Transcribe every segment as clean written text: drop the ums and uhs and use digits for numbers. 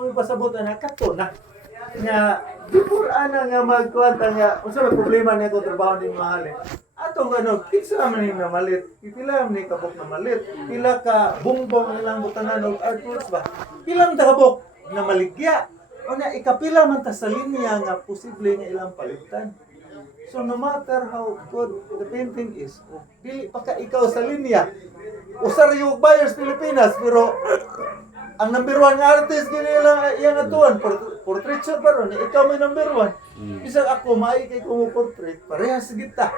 may pasabot na kato na. Nga, before ana nga magkuwanta nga, unsa may problema niya kung trabaho ni mahal eh. Atong ano, pizza man yung namalit. Pila man yung kabok na malit. Pila ka bumbong nilang butanan o artworks ba? Pilang kabok na maligya. O na, ikapila man ta sa linya nga posible nga ilang palitan. So no matter how good the painting is, dili pa ka ikaw sa linya. Usar yung buyers Pilipinas, pero ang number one nga artist gini lang yang atuan portrait shot pa ron, ikaw may number one. Bisag ako maay kay ko mo portrait, parehas kita.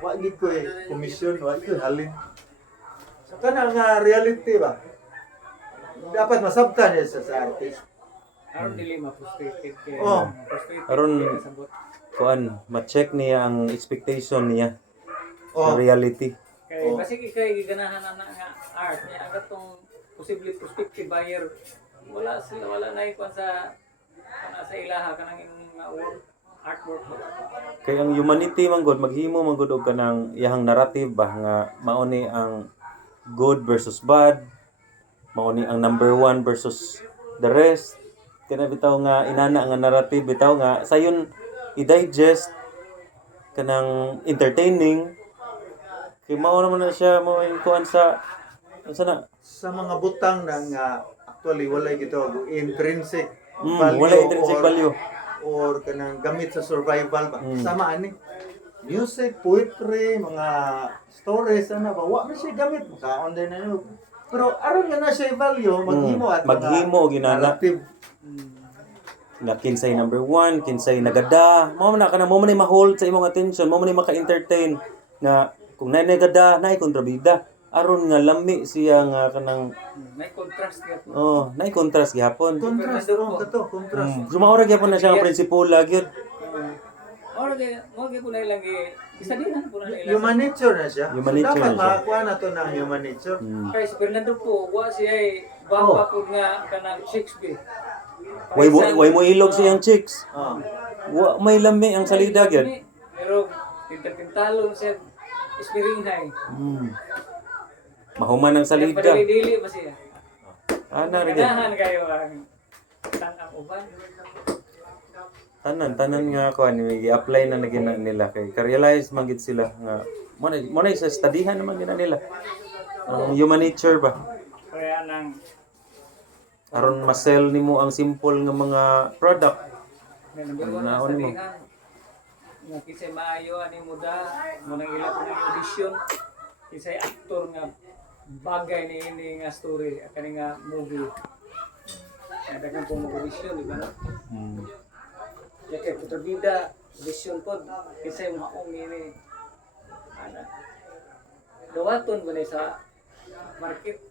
Wa gid ko komisyon, wa gid ko halin. So kana nga reality ba? Dapat masabtan niya sa artist. Aron dili ma-frustrated kay. Oh. Aron kuan ma-check niya ang expectation niya sa Oh. reality. Kay basig kay giganahan na nga art niya aga tong posible prospective buyer wala na ikuan sa ilaha kanang imong nga work artwork. Kay ang humanity man gud maghimo man gud og kanang iyang narrative ba nga mao ni ang good versus bad, mao ni ang number one versus the rest. Kana bitaw nga inana nga narrative bitaw nga sayon i-digest kanang entertaining. Kay mao naman na siya mo kuan sa unsa na Sa mga butang na nga actually walay gito intrinsic wala intrinsic value. or kanang gamit sa survival ba. Mm. Sama ani. Music, poetry, mga stories ana ba wa man siya gamit makaon din na yun. Pero aron nga na siya value maghimo at Maghimo og inana. narrative. Nga kinsay number one, kinsay nagada. Mao man na kana mo man ni ma-hold sa imong attention, mo man ni maka-entertain nga kung nay nagada, nay kontrabida. Aron nga lami siya nga kanang May contrast gyud. nay contrast gyapon. Contrast kato, contrast. Sumaora gyapon na siya ang prinsipula gyud. Oro kay mo gyud na ilang isadihan po na ilang. Human nature na siya. Human So, nature dapat na siya. makakuha na to ng human nature. Kay si Fernando po wa siya ay bamba pud nga kanang Shakespeare. Way mo ilog siyang chicks. Ah. Wa may lami ang salida gyud. Pero tintalon siya Espirihay. Mahuman ang salida. Padili-dili ba siya? Ana rin. Ganahan kayo ang tanang uban. Tanan nga kuan ni apply na nagina nila kay ka-realize man gid sila nga mo na sa studyhan naman gina nila. Ang human nature ba? Kaya nang Aron ma-sell nimo ang simple nga mga product. may number one na Naon mo? sabihan. Nga kisay maayo ani mo da mo nang ila ng audition. Kisay aktor nga bagay ni ini nga story kani nga movie. Ada kan po audition di ba? Ya kay putrabida audition pod kisay maong ini ana. Dawaton ba sa market